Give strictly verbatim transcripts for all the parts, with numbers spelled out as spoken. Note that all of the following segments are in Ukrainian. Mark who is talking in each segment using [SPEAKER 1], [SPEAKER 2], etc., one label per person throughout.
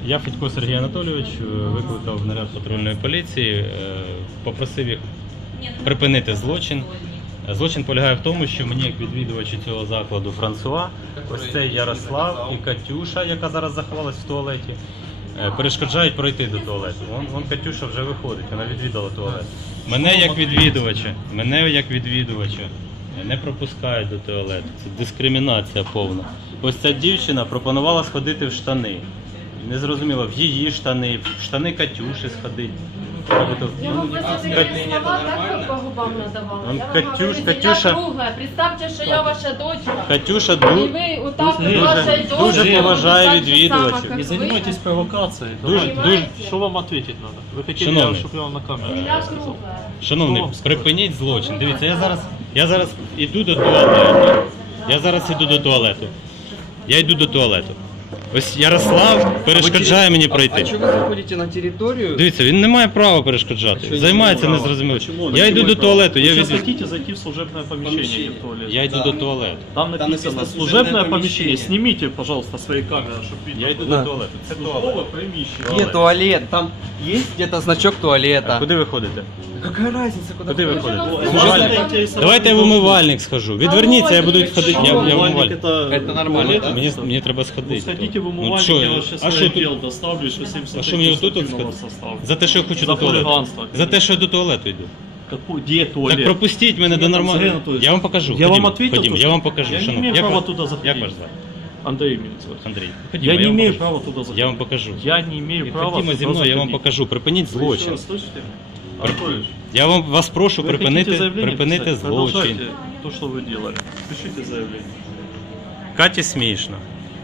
[SPEAKER 1] Я Федько Сергій Анатолійович, викликав наряд патрульної поліції, попросив їх припинити злочин. Злочин полягає в тому, що мені, як відвідувачі цього закладу Франсуа, ось цей Ярослав і Катюша, яка зараз заховалась в туалеті, перешкоджають пройти до туалету. Вон, вон Катюша вже виходить, вона відвідала туалет. Мене як відвідувача, мене як відвідувача не пропускають до туалету. Це дискримінація повна. Ось ця дівчина пропонувала сходити в штани. Не зрозуміло, в її штани, в штани Катюші сходити.
[SPEAKER 2] Я вам просто такі слова так по губам надавала. Я вам говорю,
[SPEAKER 1] Катюша,
[SPEAKER 2] кругла. Представте, що я ваша дочка.
[SPEAKER 1] Катюша
[SPEAKER 2] І ви отак
[SPEAKER 1] дуже,
[SPEAKER 2] вашій
[SPEAKER 1] дуже
[SPEAKER 2] дочці
[SPEAKER 1] поважає
[SPEAKER 2] так же
[SPEAKER 1] відвідувачів.
[SPEAKER 2] само,
[SPEAKER 3] Не
[SPEAKER 2] як ви.
[SPEAKER 3] занимайтесь провокацией.
[SPEAKER 1] Дуже, дуже,
[SPEAKER 3] Что вам ответить надо? Вы хотели,
[SPEAKER 1] Шановний.
[SPEAKER 3] чтобы я вам на камеру
[SPEAKER 2] Земля
[SPEAKER 3] сказал?
[SPEAKER 2] кругла.
[SPEAKER 1] шановний,
[SPEAKER 3] Хто вам сказав?
[SPEAKER 1] припиніть злочин. Дивіться, я зараз, я зараз іду до туалету. Я зараз іду до туалету. Я йду до туалету. Ось Ярослав перешкоджає мені пройти.
[SPEAKER 4] А чого ви заходите на територію?
[SPEAKER 1] Дивіться, він не має права перешкоджати. Займається незрозуміло.
[SPEAKER 3] Почему?
[SPEAKER 1] Я йду до туалету.
[SPEAKER 3] Вы
[SPEAKER 1] Я
[SPEAKER 3] сейчас
[SPEAKER 1] від...
[SPEAKER 3] хотите зайти в служебное помещение, в туалет?
[SPEAKER 1] Я йду до туалету.
[SPEAKER 3] Там написано,
[SPEAKER 4] написано
[SPEAKER 3] служебное
[SPEAKER 4] служебное
[SPEAKER 3] помещение.
[SPEAKER 4] помещение.
[SPEAKER 3] Снимите, пожалуйста, свои камеры, чтобы видно.
[SPEAKER 1] Я йду
[SPEAKER 4] Да.
[SPEAKER 1] до туалету. Це
[SPEAKER 3] Службове
[SPEAKER 1] туалет.
[SPEAKER 3] приміщення.
[SPEAKER 4] Є туалет, там є где-то значок туалета.
[SPEAKER 1] Куди ви ходите?
[SPEAKER 4] Какая разница, куда
[SPEAKER 1] Куди ви
[SPEAKER 4] ходить?
[SPEAKER 1] ходите?
[SPEAKER 2] Служебне
[SPEAKER 1] Умивальник. Давайте я в умивальник схожу. Відверніться, я буду ходити. Я, я в
[SPEAKER 3] Умывальник
[SPEAKER 1] умивальник.
[SPEAKER 3] это...
[SPEAKER 4] Это нормально,
[SPEAKER 3] туалет?
[SPEAKER 4] да?
[SPEAKER 1] Мені, мені треба сходити.
[SPEAKER 3] Ну, сходите в
[SPEAKER 1] Ну,
[SPEAKER 3] умывальник,
[SPEAKER 1] що,
[SPEAKER 3] я вас сейчас
[SPEAKER 1] а
[SPEAKER 3] в
[SPEAKER 1] що
[SPEAKER 3] отдел
[SPEAKER 1] тут?
[SPEAKER 3] доставлю, что семьдесят
[SPEAKER 1] А що мені отут от
[SPEAKER 3] административного
[SPEAKER 1] сказати?
[SPEAKER 3] состава.
[SPEAKER 1] За те, що я хочу
[SPEAKER 3] За
[SPEAKER 1] до туалету.
[SPEAKER 3] хулиганство.
[SPEAKER 1] За те, що я до туалету йду.
[SPEAKER 3] Какой? Где туалет?
[SPEAKER 1] Так пропустіть мене до
[SPEAKER 3] Сергій
[SPEAKER 1] нормального.
[SPEAKER 3] Анатолійович,
[SPEAKER 1] Я вам покажу.
[SPEAKER 3] я
[SPEAKER 1] Ходімо,
[SPEAKER 3] вам ответил,
[SPEAKER 1] ходімо,
[SPEAKER 3] то,
[SPEAKER 1] я вам
[SPEAKER 3] что
[SPEAKER 1] покажу.
[SPEAKER 3] я не
[SPEAKER 1] шановний.
[SPEAKER 3] имею
[SPEAKER 1] Як
[SPEAKER 3] права
[SPEAKER 1] вас-
[SPEAKER 3] туда заходить.
[SPEAKER 1] Як вас звати?
[SPEAKER 3] Андрей меня зовут.
[SPEAKER 1] Андрій. Ходімо,
[SPEAKER 3] Я не
[SPEAKER 1] вам
[SPEAKER 3] имею
[SPEAKER 1] покажу.
[SPEAKER 3] права туда заходить.
[SPEAKER 1] Я вам покажу.
[SPEAKER 3] Я не имею права
[SPEAKER 1] Ходімо зі
[SPEAKER 3] туда
[SPEAKER 1] мною, я вам
[SPEAKER 3] заходить.
[SPEAKER 1] покажу. Припиніть
[SPEAKER 3] Вы еще
[SPEAKER 1] злочин.
[SPEAKER 3] раз слышите? Анатольевич,
[SPEAKER 1] Я вам вас прошу
[SPEAKER 3] вы
[SPEAKER 1] припинити,
[SPEAKER 3] хотите заявление
[SPEAKER 1] припинити
[SPEAKER 3] писать?
[SPEAKER 1] злочин.
[SPEAKER 3] Продолжайте то, что вы делали. Пишите заявление.
[SPEAKER 1] Каті смішно.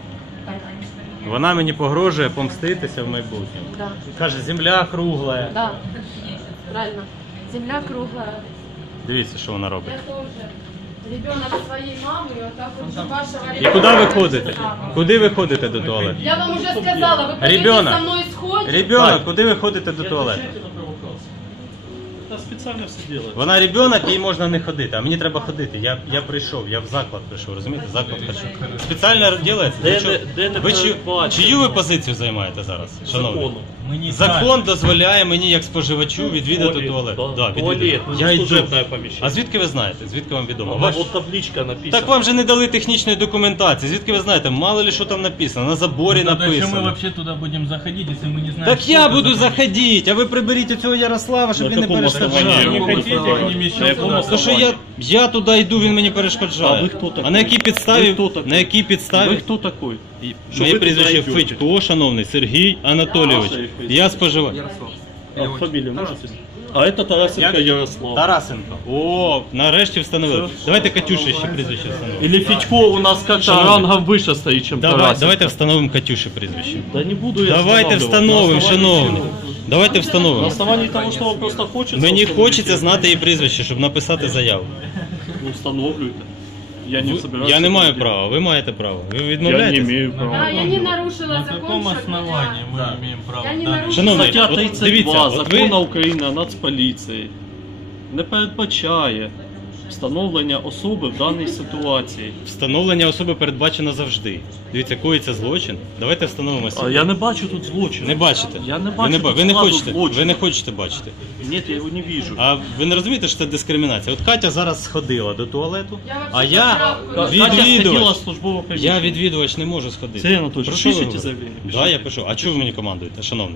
[SPEAKER 1] Вона мені погрожує помститися в майбутньому.
[SPEAKER 2] Да,
[SPEAKER 1] Каже, земля кругла.
[SPEAKER 2] да. Правильно. Земля круглая.
[SPEAKER 1] Дивіться, що вона робить.
[SPEAKER 2] Я тоже. Ребенок своей мамы, и вот так вот же вашего
[SPEAKER 1] І куди ви ходите? Куди ви ходите до туалету?
[SPEAKER 2] Я вам уже сказала, вы пойдете
[SPEAKER 1] Ребенок.
[SPEAKER 2] со мной сходите.
[SPEAKER 1] Ребенок, куди ви ходите до туалету?
[SPEAKER 3] Отвечайте на провокацию. Это специально все делается.
[SPEAKER 1] Вона ребенок, їй можна не ходити, а мені треба ходити. Я, я прийшов, я в заклад прийшов, розумієте? Заклад хочу. Спеціально робиться.
[SPEAKER 3] Де
[SPEAKER 1] Ви,
[SPEAKER 3] не-
[SPEAKER 1] чо-
[SPEAKER 3] де не
[SPEAKER 1] ви чию,
[SPEAKER 3] передбачено.
[SPEAKER 1] чию ви позицію займаєте зараз, шановні?
[SPEAKER 3] Закону.
[SPEAKER 1] Закон дозволяє мені як споживачу відвідати
[SPEAKER 3] Туалет,
[SPEAKER 1] туалет.
[SPEAKER 3] да.
[SPEAKER 1] Да,
[SPEAKER 3] Туалет,
[SPEAKER 1] відвідати.
[SPEAKER 3] ну,
[SPEAKER 1] Я
[SPEAKER 3] не
[SPEAKER 1] йду.
[SPEAKER 3] служебне поміщення.
[SPEAKER 1] А звідки ви знаєте? Звідки вам відомо?
[SPEAKER 3] Вот,
[SPEAKER 1] Ваш...
[SPEAKER 3] вот табличка написана.
[SPEAKER 1] Так вам же не дали технічної документації. Звідки ви знаєте? Мало ли що там написано, на заборі
[SPEAKER 5] Тогда зачем мы
[SPEAKER 1] написано.
[SPEAKER 5] вообще туда будем заходить, если мы не знаем,
[SPEAKER 1] Так
[SPEAKER 5] что
[SPEAKER 1] я
[SPEAKER 5] это
[SPEAKER 1] буду
[SPEAKER 5] за-
[SPEAKER 1] заходити, а ви приберіть цього Ярослава, щоб
[SPEAKER 3] На
[SPEAKER 1] він не
[SPEAKER 3] якому
[SPEAKER 5] Вы
[SPEAKER 1] перешкоджав.
[SPEAKER 5] не
[SPEAKER 3] Какому
[SPEAKER 5] хотите,
[SPEAKER 3] основанию?
[SPEAKER 5] он не мешал
[SPEAKER 3] На якому
[SPEAKER 5] туда.
[SPEAKER 1] То що я, я туди йду, він мені перешкоджає.
[SPEAKER 3] А ви хто такий?
[SPEAKER 1] А на якій підставі?
[SPEAKER 3] Ви хто такий?
[SPEAKER 1] На якій
[SPEAKER 3] Вы
[SPEAKER 1] підставі?
[SPEAKER 3] кто такой? Що
[SPEAKER 1] Моє
[SPEAKER 3] ви туди
[SPEAKER 1] прізвище
[SPEAKER 3] йдете?
[SPEAKER 1] Федько, шановний Сергій Анатолійович.
[SPEAKER 3] Ваше прізвище?
[SPEAKER 1] Я споживаю.
[SPEAKER 4] Ярослав.
[SPEAKER 3] А, фамилию можете? А это Тарасенко Ярослав.
[SPEAKER 1] Тарасенко. О, нарешті встановили.
[SPEAKER 3] Все.
[SPEAKER 1] Давайте Катюші ще прізвище встановимо.
[SPEAKER 3] Или Федько у нас как-то
[SPEAKER 1] Шановний.
[SPEAKER 3] рангом выше стоит, чем
[SPEAKER 1] Давай,
[SPEAKER 3] Тарасенко.
[SPEAKER 1] давайте встановимо Катюші прізвище.
[SPEAKER 3] Да не буду я
[SPEAKER 1] Давайте
[SPEAKER 3] встановлювати.
[SPEAKER 1] встановимо,
[SPEAKER 3] На основании
[SPEAKER 1] шановний.
[SPEAKER 3] чего?
[SPEAKER 1] Давайте
[SPEAKER 3] На
[SPEAKER 1] встановимо.
[SPEAKER 3] основании того, что вам просто хочется.
[SPEAKER 1] Мені
[SPEAKER 3] установить,
[SPEAKER 1] хочеться знати її прізвище, щоб написати заяву.
[SPEAKER 3] Ну, установлюйте. Я не собираюсь.
[SPEAKER 1] Я не
[SPEAKER 3] этого
[SPEAKER 1] маю
[SPEAKER 3] делать.
[SPEAKER 1] права, ви маєте право. Ви
[SPEAKER 3] Я не
[SPEAKER 1] відмовляєтесь?
[SPEAKER 3] имею
[SPEAKER 2] Да,
[SPEAKER 3] права.
[SPEAKER 2] я не нарушила
[SPEAKER 5] На
[SPEAKER 2] закон.
[SPEAKER 5] каком
[SPEAKER 2] чтоб
[SPEAKER 5] основании
[SPEAKER 2] меня-
[SPEAKER 5] мы имеем право?
[SPEAKER 2] Я не
[SPEAKER 5] Да.
[SPEAKER 2] нарушила.
[SPEAKER 1] Шановний,
[SPEAKER 3] Стаття
[SPEAKER 1] от
[SPEAKER 3] тридцять
[SPEAKER 1] дивіться,
[SPEAKER 3] два
[SPEAKER 1] от ви-
[SPEAKER 3] Закону України о Нацполіції не передбачає встановлення особи в даній ситуації.
[SPEAKER 1] Встановлення особи передбачено завжди. Дивіться, коїться злочин. Давайте встановимо
[SPEAKER 3] А
[SPEAKER 1] собі.
[SPEAKER 3] я не бачу тут злочину.
[SPEAKER 1] Не бачите?
[SPEAKER 3] Я не
[SPEAKER 1] ви
[SPEAKER 3] бачу
[SPEAKER 1] не, ба-
[SPEAKER 3] тут
[SPEAKER 1] ви не
[SPEAKER 3] складу
[SPEAKER 1] хочете.
[SPEAKER 3] злочину.
[SPEAKER 1] Ви не хочете бачити.
[SPEAKER 3] Нет, я його не вижу.
[SPEAKER 1] А ви не розумієте, що це дискримінація? От Катя зараз сходила до туалету,
[SPEAKER 2] Я вообще
[SPEAKER 1] а я
[SPEAKER 2] поправку-
[SPEAKER 3] Катя сходила
[SPEAKER 1] відвідувач.
[SPEAKER 3] в службове
[SPEAKER 1] Я
[SPEAKER 3] приміщення.
[SPEAKER 1] відвідувач не можу сходити.
[SPEAKER 3] Сергій Анатолійович,
[SPEAKER 1] Про що ви
[SPEAKER 3] пишете
[SPEAKER 1] говорите?
[SPEAKER 3] заявлення?
[SPEAKER 1] Да,
[SPEAKER 3] Пишіть.
[SPEAKER 1] я пишу. А чого ви мені командуєте, шановний?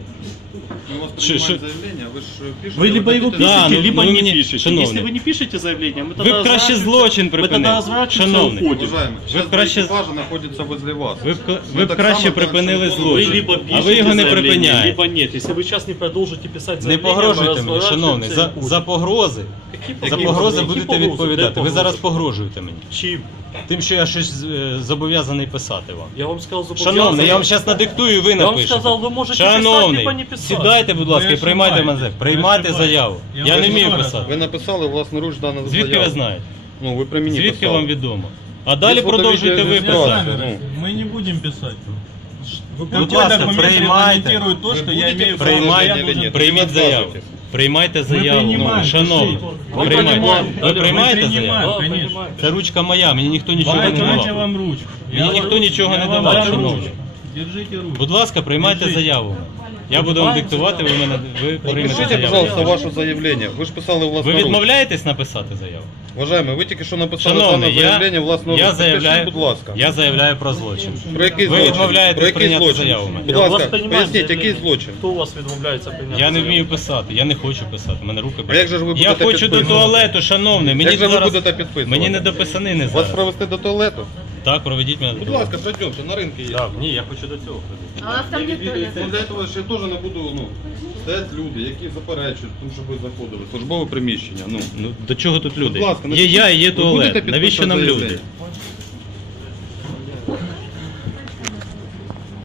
[SPEAKER 6] Мы вас
[SPEAKER 1] Ши-
[SPEAKER 6] принимаем
[SPEAKER 1] ши-
[SPEAKER 6] заявление, вы же пишете...
[SPEAKER 3] Вы либо его
[SPEAKER 6] хотите-
[SPEAKER 3] пишете,
[SPEAKER 1] Да, ну,
[SPEAKER 3] либо
[SPEAKER 1] ну,
[SPEAKER 3] не
[SPEAKER 1] мені-
[SPEAKER 3] пишете.
[SPEAKER 1] шановний.
[SPEAKER 3] Если вы не пишете заявление, мы
[SPEAKER 1] Ви
[SPEAKER 3] тогда
[SPEAKER 1] б краще
[SPEAKER 3] разворачиваемся-
[SPEAKER 1] злочин
[SPEAKER 3] мы тогда
[SPEAKER 1] припинили.
[SPEAKER 3] разворачиваемся и
[SPEAKER 1] Шановний.
[SPEAKER 3] уходим.
[SPEAKER 6] Уважаемый,
[SPEAKER 1] Вы
[SPEAKER 6] сейчас
[SPEAKER 1] б краще-
[SPEAKER 6] экипажа находится возле вас.
[SPEAKER 1] Ви б,
[SPEAKER 6] Ми
[SPEAKER 1] ви б
[SPEAKER 6] так
[SPEAKER 1] краще
[SPEAKER 6] само
[SPEAKER 1] припинили
[SPEAKER 6] повинні
[SPEAKER 3] Вы
[SPEAKER 1] злочин,
[SPEAKER 3] либо
[SPEAKER 1] а
[SPEAKER 3] пишете
[SPEAKER 1] ви його не
[SPEAKER 3] заявление,
[SPEAKER 1] припиняєте.
[SPEAKER 3] либо нет. Если вы сейчас не продолжите писать
[SPEAKER 1] Не
[SPEAKER 3] заявление, мы
[SPEAKER 1] погрожуйте мені,
[SPEAKER 3] разворачиваемся
[SPEAKER 1] шановний.
[SPEAKER 3] и
[SPEAKER 1] За,
[SPEAKER 3] уходим.
[SPEAKER 1] за погрози.
[SPEAKER 3] Які
[SPEAKER 1] За
[SPEAKER 3] погрози?
[SPEAKER 1] погрози
[SPEAKER 3] Які
[SPEAKER 1] будете
[SPEAKER 3] погрози?
[SPEAKER 1] відповідати.
[SPEAKER 3] Де
[SPEAKER 1] Ви зараз
[SPEAKER 3] погрози?
[SPEAKER 1] погрожуєте мені.
[SPEAKER 3] Чим?
[SPEAKER 1] Тим, що я щось е, зобов'язаний писати вам.
[SPEAKER 3] Я вам сказал, зобов'язаний.
[SPEAKER 1] Шановний, я вам зараз надиктую і ви
[SPEAKER 3] Я вам
[SPEAKER 1] напишете.
[SPEAKER 3] сказав, ви можете писати,
[SPEAKER 1] Шановний,
[SPEAKER 3] либо не писати.
[SPEAKER 1] сідайте, будь ласка, і
[SPEAKER 5] Ви
[SPEAKER 1] приймайте
[SPEAKER 5] ошибаєтесь.
[SPEAKER 1] мене.
[SPEAKER 5] Ви
[SPEAKER 1] Приймайте
[SPEAKER 5] ошибаєтесь.
[SPEAKER 1] заяву.
[SPEAKER 5] Я
[SPEAKER 1] Я
[SPEAKER 5] вам
[SPEAKER 1] не вмію
[SPEAKER 5] ще раз.
[SPEAKER 1] писати.
[SPEAKER 6] Ви написали, власноруч дана заяву.
[SPEAKER 1] Звідки ви знаєте?
[SPEAKER 6] Ну, ви при мені
[SPEAKER 1] Звідки
[SPEAKER 6] писали.
[SPEAKER 1] вам відомо? А далі
[SPEAKER 6] Є
[SPEAKER 1] продовжуйте ви
[SPEAKER 6] фото-відео
[SPEAKER 1] писати.
[SPEAKER 6] реєстрація.
[SPEAKER 5] Мы не будем писать.
[SPEAKER 1] Будь
[SPEAKER 5] Какой
[SPEAKER 1] ласка,
[SPEAKER 5] документ
[SPEAKER 1] приймайте.
[SPEAKER 5] регламентирует то, что я имею право?
[SPEAKER 1] Приймайте,
[SPEAKER 6] заяву должен
[SPEAKER 1] прийміть
[SPEAKER 6] писати.
[SPEAKER 1] заяву. Приймайте заяву.
[SPEAKER 5] приймаємо,
[SPEAKER 1] Ну, шановні,
[SPEAKER 5] пишіть.
[SPEAKER 1] ви
[SPEAKER 3] Ми
[SPEAKER 1] приймаєте.
[SPEAKER 3] приймаємо.
[SPEAKER 1] Ви приймаєте
[SPEAKER 5] Мы
[SPEAKER 1] заяву?
[SPEAKER 5] принимаем,
[SPEAKER 3] Да,
[SPEAKER 5] конечно.
[SPEAKER 3] приймаємо.
[SPEAKER 1] Це ручка моя, мені ніхто нічого не
[SPEAKER 5] Давайте, дайте
[SPEAKER 1] давав.
[SPEAKER 5] вам ручку.
[SPEAKER 1] Мені
[SPEAKER 5] Я
[SPEAKER 1] ніхто
[SPEAKER 5] вам-
[SPEAKER 1] нічого
[SPEAKER 5] я
[SPEAKER 1] не
[SPEAKER 5] вам
[SPEAKER 1] давав,
[SPEAKER 5] дам
[SPEAKER 1] шановні.
[SPEAKER 5] ручку. Держите руку.
[SPEAKER 1] Будь ласка, приймайте
[SPEAKER 5] Держите.
[SPEAKER 1] заяву. Я буду вам диктувати, ви мене ви приймете
[SPEAKER 6] Напишите,
[SPEAKER 1] заяву.
[SPEAKER 6] пожалуйста, ваше заявление. Вы же писали
[SPEAKER 1] Ви
[SPEAKER 6] власноруч.
[SPEAKER 1] відмовляєтесь написати заяву?
[SPEAKER 6] Уважаемый, ви тільки що написали
[SPEAKER 1] Шановний,
[SPEAKER 6] дане
[SPEAKER 1] я,
[SPEAKER 6] заявлення власноруч.
[SPEAKER 1] я,
[SPEAKER 6] Підпишіть,
[SPEAKER 1] заявляю,
[SPEAKER 6] будь ласка.
[SPEAKER 1] я заявляю про злочин.
[SPEAKER 6] Про який
[SPEAKER 1] Ви
[SPEAKER 6] злочин?
[SPEAKER 1] відмовляєтесь
[SPEAKER 6] Про який
[SPEAKER 1] прийняти
[SPEAKER 6] злочин?
[SPEAKER 1] заяву в мене.
[SPEAKER 6] Будь
[SPEAKER 3] Я у вас
[SPEAKER 6] ласка,
[SPEAKER 3] приймаю
[SPEAKER 6] поясніть, який
[SPEAKER 3] заявлення.
[SPEAKER 6] злочин?
[SPEAKER 3] Хто у вас відмовляється прийняти
[SPEAKER 1] Я не
[SPEAKER 3] заяву?
[SPEAKER 1] вмію писати, я не хочу писати, у мене руки
[SPEAKER 6] А як же ж ви
[SPEAKER 1] Я
[SPEAKER 6] будете
[SPEAKER 1] хочу до
[SPEAKER 6] підписувати?
[SPEAKER 1] туалету, шановний. Мені
[SPEAKER 6] Як же ви
[SPEAKER 1] зараз...
[SPEAKER 6] будете підписувати?
[SPEAKER 1] Мені не до писанини
[SPEAKER 6] Вас
[SPEAKER 1] зараз.
[SPEAKER 6] провести до туалету?
[SPEAKER 1] Так, проведіть мене до
[SPEAKER 6] Будь
[SPEAKER 1] туалету.
[SPEAKER 6] ласка, пройдемте, на ринку є.
[SPEAKER 1] Так, ні, я хочу до цього ходити.
[SPEAKER 2] А у нас там не туалет.
[SPEAKER 6] Ну, для того ж я теж не буду, ну, стоять люди, які заперечують, тому щоб ви заходили. Службове приміщення, ну.
[SPEAKER 1] Ну, до чого тут люди?
[SPEAKER 6] Будь ласка,
[SPEAKER 1] Є я і є
[SPEAKER 6] ви будете
[SPEAKER 1] туалет.
[SPEAKER 6] підписувати
[SPEAKER 1] Навіщо нам люди?
[SPEAKER 6] заявлення?